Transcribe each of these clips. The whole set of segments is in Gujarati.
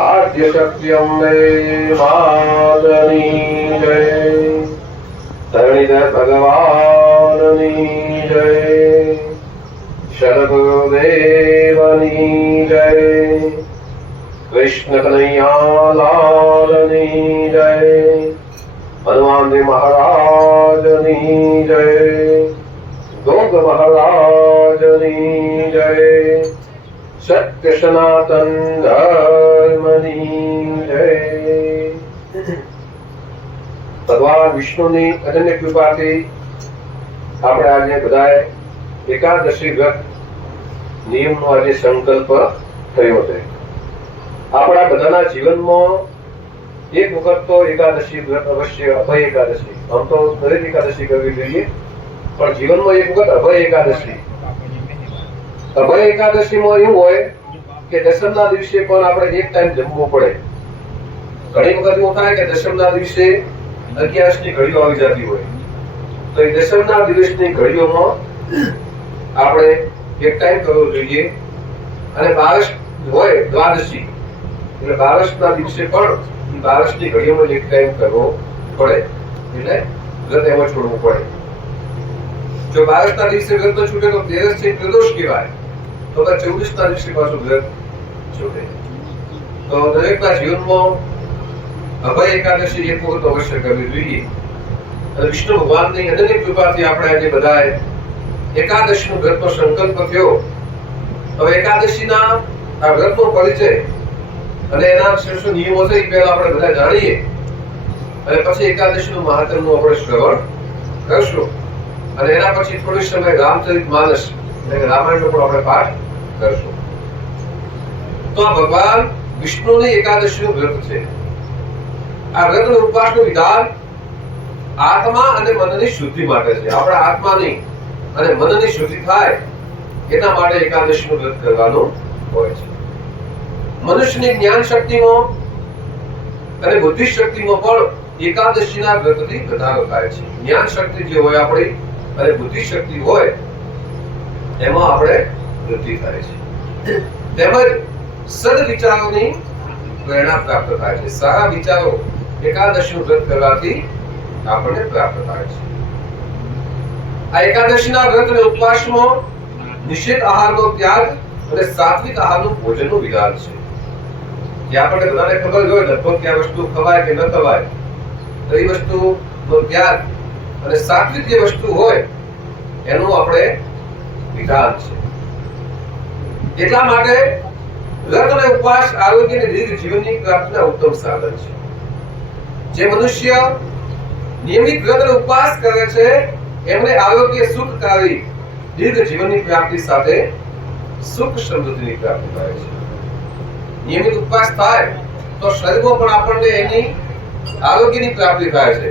आद्य शक्ति अम्बे मादनी जय, धरणीधर भगवानी जय, शरगुरुदेवनी जय, कृष्ण कन्हैया लालनी जय, हनुमान जी महाराजनी जय, गोग महाराजनी जय, सत्य सनातन धर्मनी जय। भगवान विष्णुની અનન્ય કૃપાથી આપણે આજે બધાએ એકાદશી વ્રત નિયમનો આજે સંકલ્પ થયો છે। આપણા બધાના જીવનમાં એક વખત તો એકાદશી વ્રત અવશ્ય અભય એકાદશી, આમ તો દરેક એકાદશી કરવી જોઈએ, પણ જીવનમાં એક વખત અભય એકાદશી। અભય એકાદશીમાં એવું હોય કે દશમના દિવસે પણ આપણે એક ટાઈમ જમવું પડે। ઘણી વખત એવું થાય કે દશમના દિવસે 11ની ઘડીઓ આવી જતી હોય, તો એ દશમના દિવસની ઘડીઓમાં આપણે એક ટાઈમ કરવો જોઈએ। અને બારસ હોય દ્વાદશી, એટલે બારસના દિવસે પણ 12ની ઘડીઓમાં એક ટાઈમ કરવો પડે, એટલે વ્રત એમાં છોડવું પડે। જો 12ના દિવસે વ્રત ન છૂટે તો 13 થી પ્રદોષ કહેવાય, તો 24ના દિવસે પાછું વ્રત છૂટે। તો દરેકના જીવનમાં અભય એકાદશી એક વખત અવશ્ય કરવી જોઈએ। અને વિષ્ણુ ભગવાનની અનન્ય કૃપાથી આપણે આજે બધાએ એકાદશીનું વ્રતનો સંકલ્પ થયો। હવે એકાદશીના આ વ્રતનો પરિચય અને એના શું નિયમો છે એ પહેલા આપણે બધા જાણીએ, અને પછી એકાદશીનું મહાત્મ્યનું આપણે શ્રવણ કરશું, અને એના પછી થોડી સમય રામચરિતમાનસ એટલે રામાયણનો પણ આપણે પાઠ કરશું। તો આ ભગવાન વિષ્ણુની એકાદશીનું વ્રત છે। આ વ્રતનું ઉપવાસનું વિધાન આત્મા અને મનની શુદ્ધિ માટે છે। આપણા આત્માની અને મનની શુદ્ધિ થાય એના માટે એકાદશીનું વ્રત કરવાનું હોય છે। મનુષ્યની જ્ઞાન શક્તિમાં અને બુદ્ધિ શક્તિમાં પણ એકાદશીના વ્રતથી વધારો થાય છે। જ્ઞાન શક્તિ જે હોય આપણી અને બુદ્ધિ શક્તિ હોય એમાં આપણે વૃદ્ધિ થાય છે। તેમજ સદવિચારોની પ્રેરણા પ્રાપ્ત થાય છે। સારા વિચારો એકાદશીનું વ્રત કરવાથી આપણને પ્રાપ્ત થાય છે। આ એકાદશીના વ્રત અને ઉપવાસમાં નિષેધ આહારનો ત્યાગ અને સાત્વિક આહારનું ભોજનનું વિધાન છે। જે આપણને બધાને ખબર હોય લગભગ કે આ વસ્તુ ખવાય કે ન ખવાય, તો એ વસ્તુનો ત્યાગ અને સાત્વિક જે વસ્તુ હોય એનું આપણે વિધાન છે। એટલા માટે વ્રત અને ઉપવાસ આરોગ્ય અને દીર્ઘ જીવનની પ્રાપ્તિના ઉત્તમ સાધન છે। જે મનુષ્ય નિયમિત વ્રત અને ઉપવાસ કરે છે એમને આરોગ્ય સુખકારી દીર્ઘ જીવનની પ્રાપ્તિ સાથે સુખ સમૃદ્ધિની પ્રાપ્તિ થાય છે। નિયમિત ઉપવાસ થાય તો શરીરમાં પણ આપણને એની આરોગ્યની પ્રાપ્તિ થાય છે।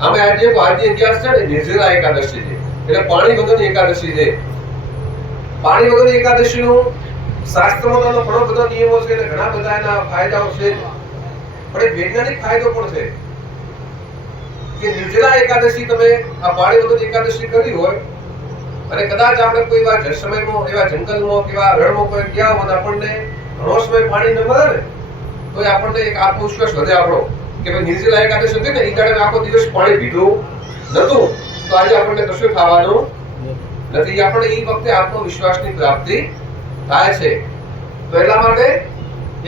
અમે આજે 11 છે ને નિર્જલા એકાદશી છે, એટલે પાણી વગરની એકાદશી છે। પાણી વગરની એકાદશીનું શાસ્ત્રમાં તો ઘણો બધો નિયમો છે અને ઘણા બધા એના ફાયદાઓ છે, પણ એક વૈજ્ઞાનિક ફાયદો પણ છે કે નિર્જલા એકાદશી તમે આ પાણી વગરની એકાદશી કરી હોય અને કદાચ આપણે કોઈ એવા સમયમાં એવા જંગલમાં કે એવા રણમાં કોઈ ગયા હોય અને આપણને ઘણો સમય પાણી ન મળે ને, તો આપણને એક આત્મવિશ્વાસ વધે આપણો કે ભાઈ નિર્જલા એકાદશી હતી ને એ દાડે આખો દિવસ પાણી પીધું નતું, તો આજે આપણને કશું ખાવાનું નથી। આપણે એ વખતે આત્મવિશ્વાસની પ્રાપ્તિ થાય છે। તો એટલા માટે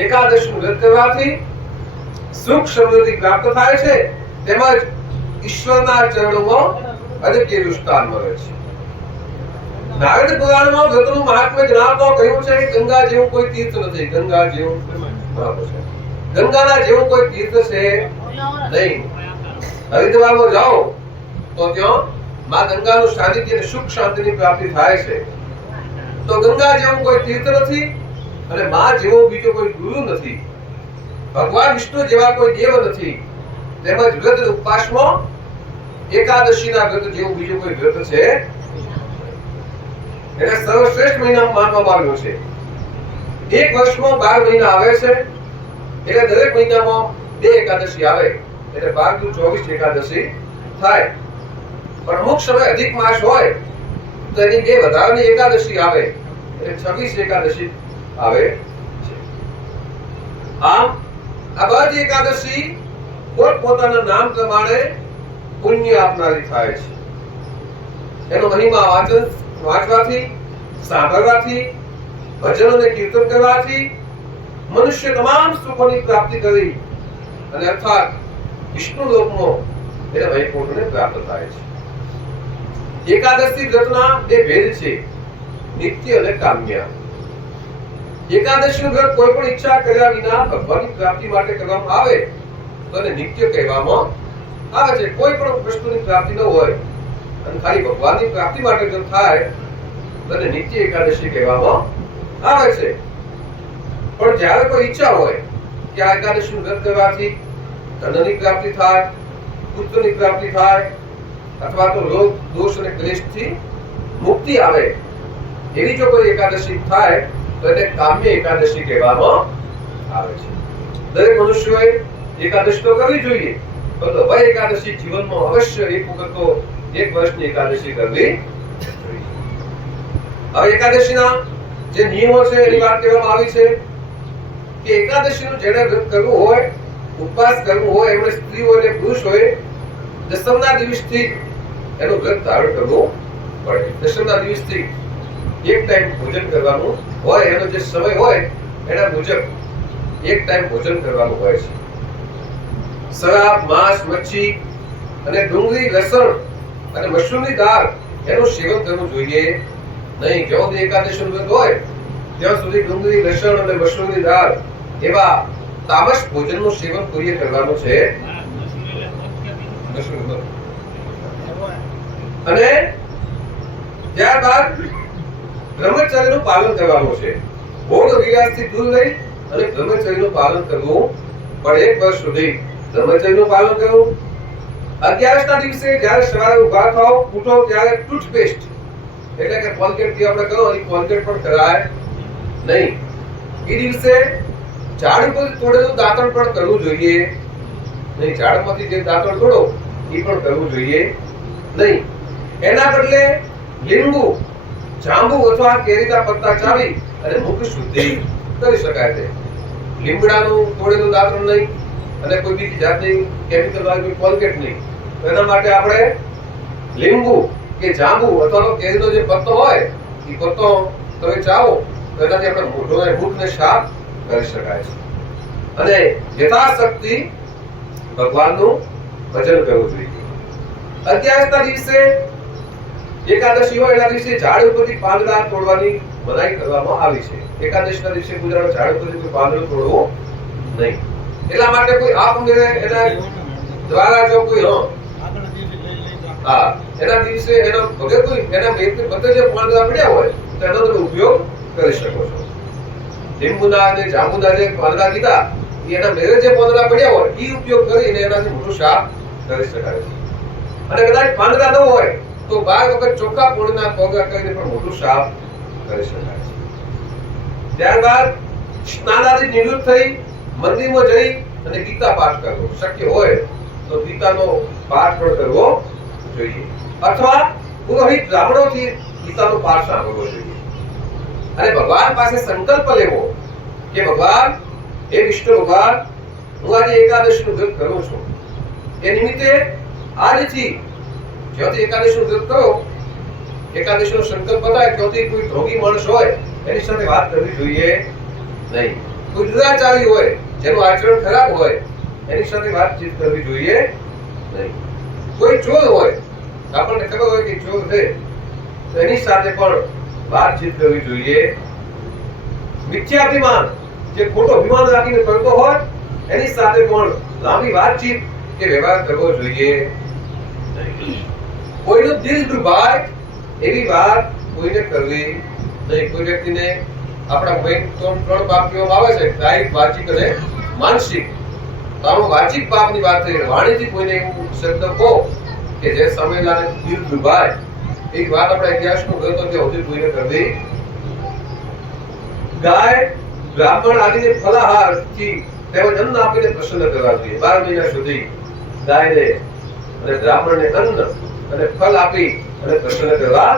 એકાદશીનું વ્રત કરવાથી સુખ સમૃદ્ધિ પ્રાપ્ત થાય છે, તેમજ ઈશ્વરના ચરણોમાં અદિત્યનું સ્થાન મળે છે। નારદ પુરાણમાં વ્રતનું મહાત્મ્ય જણાવતા કહ્યું છે કે ગંગા જેવું કોઈ તીર્થ નથી। ગંગા જેવું ગંગાના જેવું કોઈ તીર્થ છે નહીં। હરિદ્વારમાં જાઓ તો ત્યાં માં ગંગાનું સાનિધ્ય અને સુખ શાંતિની પ્રાપ્તિ થાય છે। તો ગંગા જેવું કોઈ તીર્થ નથી અને માં જેવો બીજો કોઈ ગુરુ નથી। ભગવાન વિષ્ણુ જેવા કોઈ દેવ નથી। તેમજ વ્રત ઉપવાસમાં એકાદશીના વ્રત જેવું બીજું કોઈ વ્રત છે એને સર્વશ્રેષ્ઠ મહિના માનવામાં આવ્યો છે। એક વર્ષમાં 12 મહિના આવે છે, એટલે દરેક મહિનામાં 2 એકાદશી આવે, એટલે 12 × 24 એકાદશી થાય। પણ અમુક સમય અધિક માસ હોય તો એની 2 વધારાની એકાદશી આવે, એટલે 26 એકાદશી આવે છે। આમ આ બધી એકાદશી પોતપોતાના નામ પ્રમાણે પુણ્ય આપનારી થાય છે. એનો મહિમા વાંચવાથી, સાંભળવાથી, ભજન અને કીર્તન કરવાથી મનુષ્ય તમામ સુખોની પ્રાપ્તિ કરી અને અર્થાત વિષ્ણુ લોકનો એને વૈકુંઠને પ્રાપ્ત થાય છે. એકાદશી વ્રતના બે ભેદ છે, નિત્ય અને કામ્ય. એકાદશીનું વ્રત કોઈ પણ ઈચ્છા કર્યા વિના ભગવાનની પ્રાપ્તિ માટે કરવામાં આવે તો એને નિત્ય કહેવામાં આવે છે. કોઈ પણ વસ્તુની પ્રાપ્તિ ન હોય અને ખાલી ભગવાનની પ્રાપ્તિ માટે જો થાય તો એને નિત્ય એકાદશી કહેવામાં આવે છે. પણ જ્યારે કોઈ ઈચ્છા હોય કે આ એકાદશીનું વ્રત કરવાથી ધનની પ્રાપ્તિ થાય, પુત્રની પ્રાપ્તિ થાય, અથવા તો રોગ દોષ અને ક્લેશથી મુક્તિ આવે, એવી જો કોઈ એકાદશી થાય તો એને કામ્ય એકાદશી કહેવામાં આવે છે. દરેક મનુષ્યોએ એકાદશી તો કરવી જોઈએ, પરંતુ હવે એકાદશી જીવનમાં અવશ્ય એક વખત તો એક વર્ષની એકાદશી કરવી જોઈએ. હવે એકાદશીના જે નિયમો છે એની વાત કહેવામાં આવી છે કે એકાદશીનું જેને વ્રત કરવું હોય, ઉપવાસ કરવું હોય, એમણે સ્ત્રી હોય કે પુરુષ હોય, દસમના દિવસથી એનું વ્રત ધારણ કરવું પડે. દસમના દિવસથી એક ટાઈમ ભોજન કરવાનું હોય, એનો જે સમય હોય એના મુજબ એક ટાઈમ ભોજન કરવાનું હોય છે. શરાબ, માંસ, મચ્છી અને ડુંગળી, લસણ અને મશરૂમની દાળ એનું સેવન કરવું જોઈએ નહીં. જ્યાં સુધી એકાદશીનું વ્રત હોય ત્યાં સુધી ડુંગળી, લસણ અને મશરૂમની દાળ એવા તામસ ભોજનનું સેવન કોઈએ કરવાનું છે. અને ત્યારબાદ બ્રહ્મચર્યનું પાલન કરવાનું છે. ભોગ વિલાસથી દૂર રહી અને બ્રહ્મચર્યનું પાલન કરવું પણ એક વર્ષ સુધી બ્રહ્મચર્યનું પાલન કરવું. 11ના દિવસે જ્યારે સવારે ઉભા થાઓ, ઉઠો ત્યારે ટૂથપેસ્ટ એટલે કે કોલગેટ થી આપણે કરો એ કોલગેટ પણ કરાય નહીં. એ દિવસે ઝાડ ઉપર તોડેલું દાંતણ પણ કરવું જોઈએ નહીં. ઝાડમાંથી જે દાંતણ તોડો એ પણ કરવું જોઈએ નહીં. એના બદલે લીંબુ, જાંબુ અથવા કેરીના પત્તા ચાવી અને મુખ શુદ્ધિ કરી શકાય છે. લીમડાનું તોડેલું દાંતણ નહીં અને કોઈ બીજી જાતની કેમિકલ વાળી કોલગેટ નહીં. એના માટે આપણે લીંબુ કે જાંબુ અથવા તો કેરીનો જે પત્તો હોય એ પત્તો તમે ચાવો તો એનાથી આપણે મોઢું મુખને સાફ કરી શકાય છે. અને યથાશક્તિ ભગવાનનું ભજન કરવું જોઈએ. 11ના દિવસે એકાદશી હોય એના દિવસે ઝાડ ઉપરથી પાંદડા તોડવાની મનાઈ કરવામાં આવી છે. એકાદશીના દિવસે ગુજરાત ઝાડ ઉપરથી કોઈ પાંદડું તોડવું નહીં. એટલા માટે કોઈ આપમેળે એના દ્વારા જો કોઈ એના દિવસે એના વગર કોઈ એના બધે જે પાંદડા પડ્યા હોય તો એનો તમે ઉપયોગ કરી શકો છો. લીંબુના અને જાંબુના જે પાંદડા કીધા એના મેરે જે પાંદડા પડ્યા હોય એ ઉપયોગ કરીને એનાથી મોટું સાફ કરી શકાય છે. અને કદાચ પાંદડા ન હોય તો 12 વખત ચોખ્ખા પોળના કોગળા કરીને પણ મોટું સાફ કરી શકાય છે. ત્યારબાદ સ્નાનાદિ નિવૃત્ત થઈ મંદિરમાં જઈ અને ગીતા પાઠ કરવો. શક્ય હોય તો ગીતાનો પાઠ પણ કરવો જોઈએ અથવા પુરોહિત બ્રાહ્મણોથી ગીતાનો પાઠ સાંભળવો જોઈએ. અને ભગવાન પાસે સંકલ્પ લેવો કે ભગવાન, હે વિષ્ણુ ભગવાન, હું આજે એકાદશીનું વ્રત કરું છું. એ નિમિત્તે આજથી જ્યાંથી એકાદશીનું વ્રત કરો, એકાદશીનો સંકલ્પ થાય ત્યાંથી કોઈ ઢોંગી માણસ હોય એની સાથે વાત કરવી જોઈએ નહીં. કોઈ દુરાચારી હોય જેનું આચરણ ખરાબ હોય એની સાથે વાતચીત કરવી જોઈએ નહીં. કોઈ ચોર હોય, આપણને ખબર હોય કે ચોર છે તો એની સાથે પણ વાતચીત કરવી જોઈએ. મિથ્યાભિમાન, જે ખોટો અભિમાન રાખીને કરતો હોય એની સાથે પણ લાંબી વાતચીત કે વ્યવહાર કરવો જોઈએ. કોઈનું દિલ દુભાય એવી વાત કોઈને કરવી નહીં. કોઈ વ્યક્તિને આપણા મેઇન 3 પાપ કહેવામાં આવે છે, કાયિક, વાચિક અને માનસિક. તો આમાં વાચિક પાપની વાત થઈ, વાણીથી કોઈને એવું શબ્દ કહો કે જે સામેલાને દિલ દુભાય એવી વાત આપણે 11મો ગ્રંથો કે સુધી કોઈને કરવી. ગાય, બ્રાહ્મણ આદિને ફલાહારથી તેમજ અન્ન આપીને પ્રસન્ન કરવા જોઈએ. 12 મહિના સુધી ગાયને અને બ્રાહ્મણને અન્ન અને ફળ આપી અને પ્રસન્ન કરવા.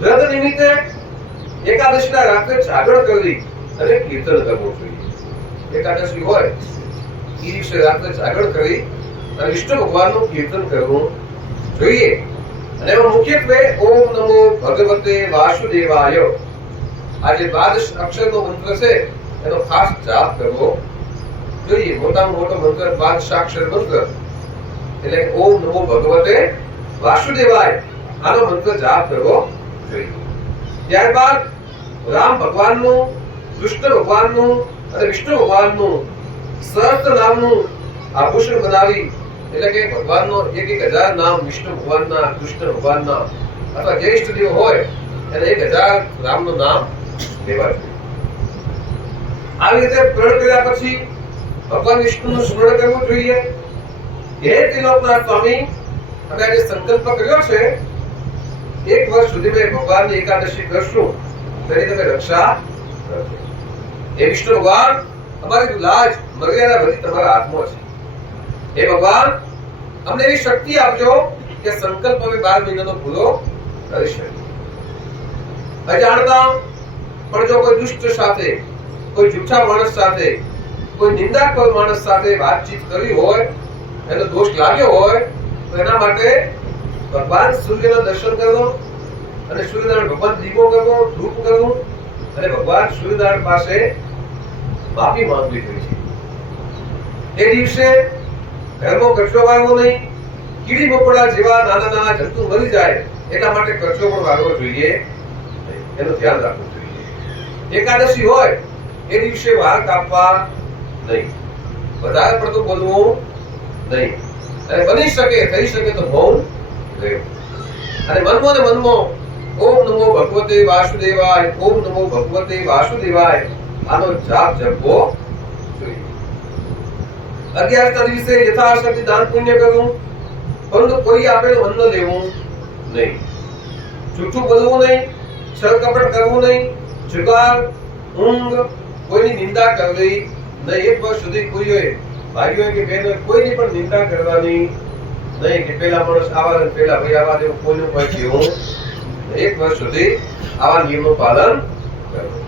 વ્રત નિમિત્તે એકાદશીના રાત્રે જાગરણ કરવી અને કીર્તન કરવું જોઈએ. એકાદશી હોય એ દિવસે રાત્રે જાગરણ કરી અને વિષ્ણુ ભગવાનનું કીર્તન કરવું જોઈએ. અને એમાં મુખ્યત્વે ઓમ નમો ભગવતે વાસુદેવાય આ જે 12 અક્ષરનો મંત્ર છે એનો ખાસ જાપ કરવો જોઈએ. મોટામાં મોટો મંત્ર 12 અક્ષર મંત્ર એટલે ઓમ નમો ભગવતે વાસુદેવાય આનો મંત્ર જાપ કરવો જોઈએ. ત્યારબાદ રામ ભગવાનનું, કૃષ્ણ ભગવાનનું અને વિષ્ણુ ભગવાનનું સહસ્ત્ર નામનું આભૂષણ બનાવી એટલે કે ભગવાનનો 1000 નામ વિષ્ણુ ભગવાનના, કૃષ્ણ ભગવાનના અથવા જે ઇષ્ટદેવ હોય એને 1000 રામનું નામ લેવાય. આવી રીતે પ્રણ કર્યા પછી ભગવાન વિષ્ણુનું સ્મરણ કરવું જોઈએ. હે ત્રિલોકનાથ સ્વામી, અમે આજે સંકલ્પ કર્યો છે 1 વર્ષ સુધી મેં ભગવાનની એકાદશી કરશું, તેની તમે રક્ષા કરજો. હે વિષ્ણુ ભગવાન, અમારી લાજ મર્યાદા બધી તમારા હાથમાં છે. હે ભગવાન, અમને એવી શક્તિ આપજો કે સંકલ્પ અમે 12 મહિનાનો પૂરો કરી શકીએ. અજાણતા પણ જો કોઈ દુષ્ટ સાથે, કોઈ જુઠ્ઠા માણસ સાથે, કોઈ નિંદાખોર માણસ સાથે વાતચીત કરી હોય, એનો દોષ લાગ્યો હોય તો એના માટે ભગવાન સૂર્યના દર્શન કરવો અને સૂર્યનારાયણ ભગવાન દીવો કરવો, ધૂપ કરવું અને ભગવાન સૂર્યનારાયણ પાસે માફી માંગવી જોઈએ. એ દિવસે ઘરમાં કચરો વાળવો નહીં, કીડી મકોડા જેવા નાના નાના જંતુ મરી જાય એટલા માટે કચરો પણ વાળવો જોઈએ, એનું ધ્યાન રાખવું જોઈએ. એકાદશી હોય એ દિવસે વાળ કાપવા નહીં, વધારે પડતું બોલવું નહીં અને બની શકે થઈ શકે તો મૌન રહેવું. અને મનમાં ને મનમાં ઓમ નમો ભગવતે વાસુદેવાય, ઓમ નમો ભગવતે વાસુદેવાય આનો જાપ જપવો જોઈએ. 11ના દિવસે યથાશક્તિ દાન પુણ્ય કરવું, પરંતુ કોઈ આપેલું અન્ન લેવું નહીં, જૂઠું બોલવું નહીં, છળ કપટ કરવું નહીં, જુગાર, ઊંઘ, કોઈની નિંદા કરવી નહીં. 1 વર્ષ સુધી કોઈએ ભાઈઓ કે બહેનો કોઈની પણ નિંદા કરવાની નહીં કે પેલા માણસ આવા ને પેલા ભાઈ આવા જેવું કોઈનું કોઈ કહેવું. 1 વર્ષ સુધી આવા નિયમનું પાલન કરવું.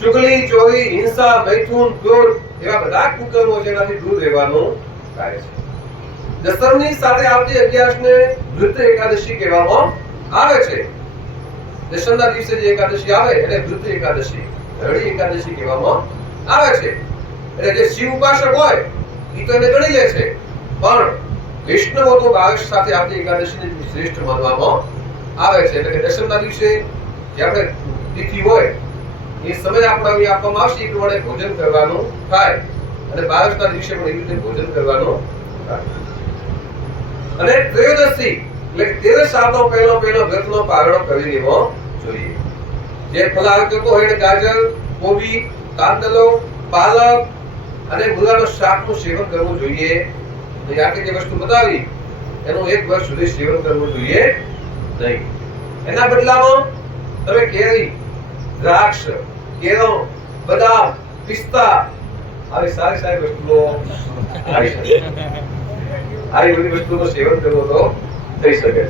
ચુગલી, ચોરી, હિંસા, મૈથુન, ક્રોધ એવા બધા કુકર્મો છે એનાથી દૂર રહેવાનું કાર્ય છે. દસમની સાથે આવતી 11ને વૃદ્ધ એકાદશી કહેવામાં આવે છે. દસમના દિવસે જે એકાદશી આવે એને વૃદ્ધ એકાદશી, હળી એકાદશી કહેવામાં આવે છે. એટલે જે શિવ ઉપાસક હોય એ તો એને ગણી લે છે, પણ વૈષ્ણવો તો 22 સાથે આવતી એકાદશીને શ્રેષ્ઠ માનવામાં આવે છે. એટલે કે દસમના દિવસે જે આપણે તિથિ હોય એ સમય આપણે આપવામાં આવશે, એ પ્રમાણે ભોજન કરવાનું થાય અને 22ના દિવસે પણ એવી રીતે ભોજન કરવાનું થાય. અને ત્રયોદશી એટલે કે 13 આવતો પહેલો વ્રતનો પારણો કરી લેવો જોઈએ. જે ફલાહાર કરતો હોય એને ગાજર, કોબી, કાંદલો, પાલક અને મૂળાનો શાકનું સેવન કરવું જોઈએ. આટલી જે વસ્તુ બતાવી એનું 1 વર્ષ સુધી સેવન કરવું જોઈએ નહીં. એના બદલામાં તમે કેરી, દ્રાક્ષ, કેળો, બદામ, પિસ્તા આવી સારી વસ્તુઓ ખાઈ શકે. આવી બધી વસ્તુનું સેવન કરવું તો થઈ શકે છે.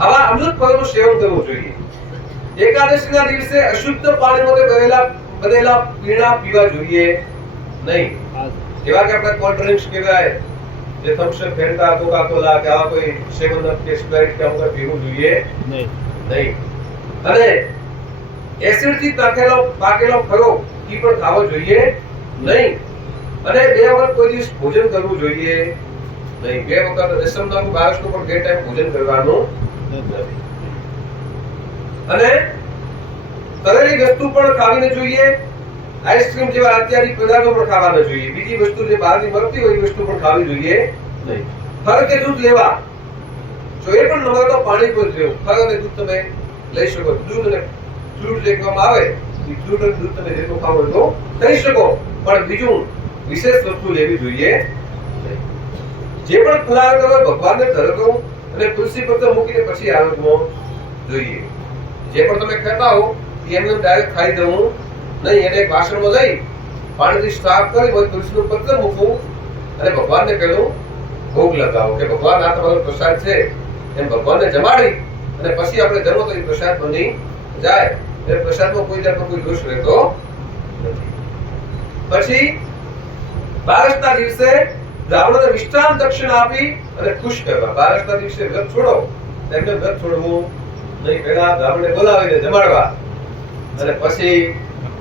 આવા અમૃત ફળનું સેવન કરવું જોઈએ. એકાદશીના દિવસે અશુદ્ધ પાણીમાં બનેલા પીણા પીવા જોઈએ નહીં. જેવા કે આપણે કોલ્ડ ડ્રિંક્સ કહેવાય, જે Thums up, Fanta, Coca Cola કે આવા કોઈ 7 અપ કે સ્પ્રાઇટ કે આવું પીવું જોઈએ નહીં. અને એસિડ થી પાકેલો ફળો ઈ પણ ખાવો જોઈએ નહીં. અને 2 વખત કોઈ દિવસ ભોજન કરવું જોઈએ નહીં. 2 વખત દસમના 22નું પણ 2 ટાઈમ ભોજન કરવાનું નથી. અને તળેલી વસ્તુ પણ ખાવી ન જોઈએ. આઈસ્ક્રીમ જેવા અત્યાધિક પદાર્થો પણ ખાવા ન જોઈએ. બીજી વસ્તુ જે બહારની મળતી હોય એ વસ્તુ પણ ખાવી જોઈએ નહીં. ફળ કે દૂધ લેવા જો એ પણ ન મળે તો પાણી પણ લેવું. ફળ અને દૂધ તમે લઈ શકો. દૂધ અને ફ્રૂટ જે કહેવામાં આવે એ ફ્રૂટ અને દૂધ તમે જેટલું ખાવ તો થઈ શકો, પણ બીજું વિશેષ વસ્તુ લેવી જોઈએ નહીં. જે પણ ફલાહાર કરો ભગવાનને ધરવો અને તુલસી પત્ર મૂકીને પછી આરોગવો જોઈએ. જે પણ તમે ખાતા હો એમને ડાયરેક્ટ ખાઈ દેવું નહીં. એને એક વાસણમાં લઈ પાણીથી સાફ કરી તુલસીનું પત્ર મૂકવું અને ભગવાનને પેલું ભોગ લગાવો કે ભગવાન આ તમારો પ્રસાદ છે એમ ભગવાનને જમાડી અને પછી આપણે જમો તો એ પ્રસાદ બની જાય. એ પ્રસાદમાં કોઈ જાતનો કોઈ દોષ રહેતો નથી. પછી 12ના દિવસે બ્રાહ્મણોને વિશ્રામ દક્ષિણા આપી અને ખુશ કરવા. 12ના દિવસે વ્રત છોડો, તેમને વ્રત છોડવું નહીં. પહેલા બ્રાહ્મણને બોલાવીને જમાડવા અને પછી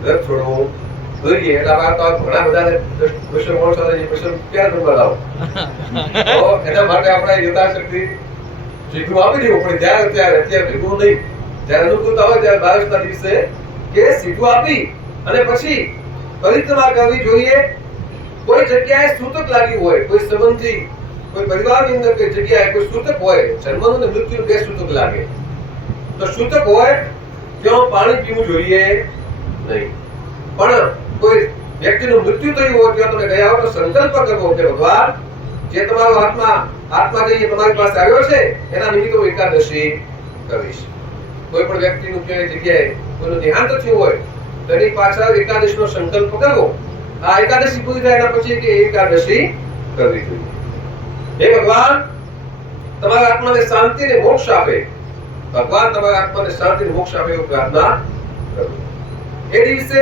વ્રત છોડવું જોઈએ. એટલા વાર તો ઘણા બધાને દુષ્ટ માણસો પછી ક્યાં નંબર લાવો. તો એના માટે આપણે યથાશક્તિ શીખવું આપી દેવું પડે. જ્યારે અત્યારે ભેગું નહીં, જ્યારે અનુકૂળતા હોય ત્યારે 12ના દિવસે કે શીખવું આપી અને પછી પરિક્રમા કરવી જોઈએ. કોઈ જગ્યાએ સૂતક લાગ્યું હોય, કોઈ સંબંધી, કોઈ પરિવારની અંદર કોઈ જગ્યાએ કોઈ સૂતક હોય, જન્મનું અને મૃત્યુનું બે સૂતક લાગે, તો સૂતક હોય ત્યાં પાણી પીવું જોઈએ નહીં. પણ કોઈ વ્યક્તિનું મૃત્યુ થયું હોય ત્યાં તમે ગયા હો તો સંકલ્પ કરવો કે ભગવાન જે તમારો આત્મા જે તમારી પાસે આવ્યો છે એના નિમિત્તે હું એકાદશી કરીશ. કોઈ પણ વ્યક્તિનું ક્યાંય જગ્યાએ કોઈનું દેહાંત થયું હોય તો એની પાછળ એકાદશીનો સંકલ્પ કરવો. આ એકાદશી પૂરી થાય એના પછી કે એકાદશી કરવી જોઈએ. હે ભગવાન તમારા આત્માને શાંતિ અને મોક્ષ આપે, ભગવાન તમારા આત્માને શાંતિ અને મોક્ષ આપે એવું પ્રાર્થના કરવી. એ દિવસે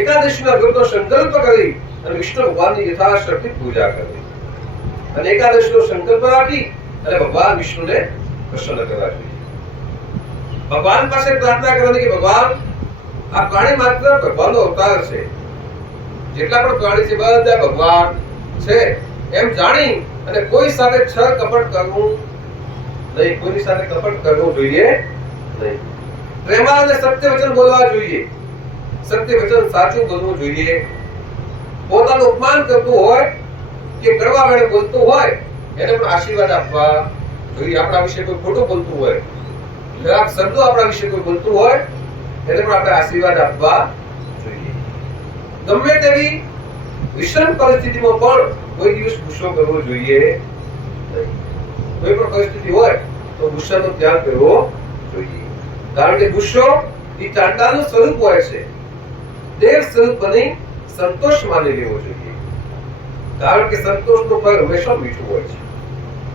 એકાદશીના વ્રતનો સંકલ્પ કરી અને વિષ્ણુ ભગવાનની યથાશક્તિ પૂજા કરવી અને એકાદશીનો સંકલ્પ રાખી અને ભગવાન વિષ્ણુને પ્રસન્ન કરવા જોઈએ. ભગવાન પાસે પ્રાર્થના કરવાની કે ભગવાન આ પ્રાણી માત્ર ભગવાનનો અવતાર છે, જેટલા પણ પ્રાણી છે બધા ભગવાન છે એમ જાણી અને કોઈ સાથે છળ કપટ કરવું નહીં, કોઈની સાથે કપટ કરવું જોઈએ નહીં. પ્રેમા અને સત્ય વચન બોલવા જોઈએ, સત્ય વચન સાચું બોલવું જોઈએ. પોતાનું અપમાન કરતું હોય કે કડવા વેળે બોલતું હોય એને પણ આશીર્વાદ આપવા જોઈએ. આપણા વિશે કોઈ ખોટું બોલતું હોય, ખરાબ શબ્દો આપણા વિશે કોઈ બોલતું હોય એને પણ આપણે આશીર્વાદ આપવા જોઈએ. ગમે તેવી વિષમ પરિસ્થિતિમાં પણ કોઈ દિવસ ગુસ્સો કરવો જોઈએ નહીં. કોઈ પણ પરિસ્થિતિ હોય તો ગુસ્સાનો ત્યાગ કરવો જોઈએ. કારણ કે ગુસ્સો એ ચાંડાલનું સ્વરૂપ હોય છે. દેવ સ્વરૂપ બની સંતોષ માની લેવો જોઈએ. કારણ કે સંતોષનું ફળ હંમેશા મીઠું હોય છે.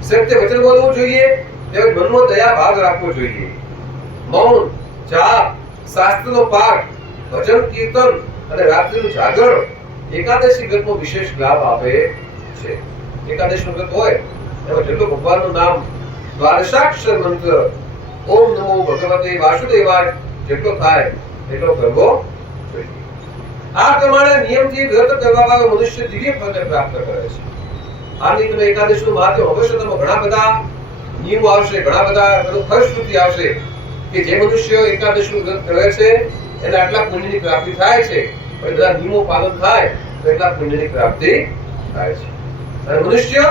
સત્ય વચન બોલવું જોઈએ, તેમજ મનમાં દયા ભાવ રાખવો જોઈએ. મૌન, જાપ, શાસ્ત્રનો પાઠ, ભજન કીર્તન અને રાત્રિનું જાગરણ એકાદશી વ્રતનો વિશેષ લાભ આપે છે. એકાદશી વ્રત હોય એમાં જેટલું ભગવાનનું નામ દ્વાદશાક્ષર મંત્ર ઓમ નમો ભગવતે વાસુદેવાય જેટલો થાય એટલો કરવો જોઈએ. આ પ્રમાણે નિયમથી વ્રત કરવા વાળો મનુષ્ય દિવ્ય ફળ પ્રાપ્ત કરે છે. આની તમે એકાદશીનું મહાત્મ્ય અવશ્ય તમે ઘણા બધા નિયમો આવશે, ઘણા બધા ફળશ્રુતિ આવશે કે જે મનુષ્ય એકાદશીનું વ્રત કરે છે એને આટલા પુણ્યની પ્રાપ્તિ થાય છે. બધા નિયમો પાલન થાય તો એટલા પુણ્યની પ્રાપ્તિ થાય છે અને મનુષ્ય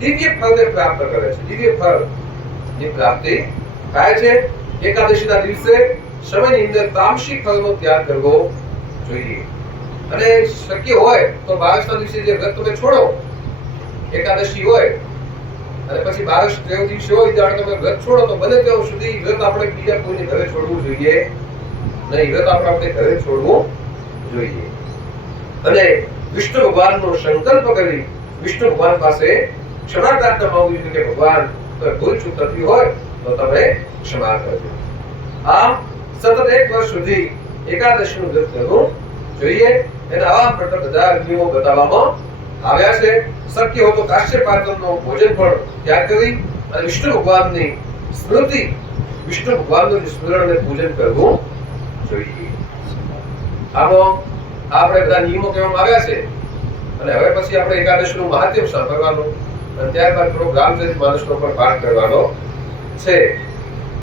દિવ્ય ફળને પ્રાપ્ત કરે છે. દિવ્ય ફળની પ્રાપ્તિ થાય છે. એકાદશીના દિવસે સમયની અંદર તામસિક ફળનો ત્યાગ કરવો જોઈએ અને શક્ય હોય તો 22ના દિવસે જે વ્રત તમે છોડો, એકાદશી હોય અને પછી 22 દિવસે હોય ત્યારે તમે વ્રત છોડો તો બને ત્યાં સુધી વ્રત આપણે બીજા કોઈને ઘરે છોડવું જોઈએ નહીં. વ્રત આપણે ઘરે છોડવું જોઈએ અને વિષ્ણુ ભગવાનનો સંકલ્પ કરી વિષ્ણુ ભગવાન પાસે ક્ષમા પ્રાર્થના માંગવી જોઈએ કે ભગવાન ભૂલ ચૂક થતી હોય તો તમે ક્ષમા કરજો. આમ સતત 1 વર્ષ સુધી એકાદશીનું વ્રત કરવું જોઈએ. એના આવા પ્રકાર બધા નિયમો બતાવવામાં આવ્યા છે. શક્ય હોય તો કાશ્યપ પાત્રનો ભોજન પણ ત્યાગ કરી અને વિષ્ણુ ભગવાનની સ્મૃતિ, વિષ્ણુ ભગવાનનું સ્મરણ અને પૂજન કરવું જોઈએ. આમાં આપણે બધા નિયમો કહેવામાં આવ્યા છે અને હવે પછી આપણે એકાદશીનું મહાત્મ્ય સાંભળવાનું અને ત્યારબાદ થોડો ગ્રામચરિત માનસનો પણ પાઠ કરવાનો છે.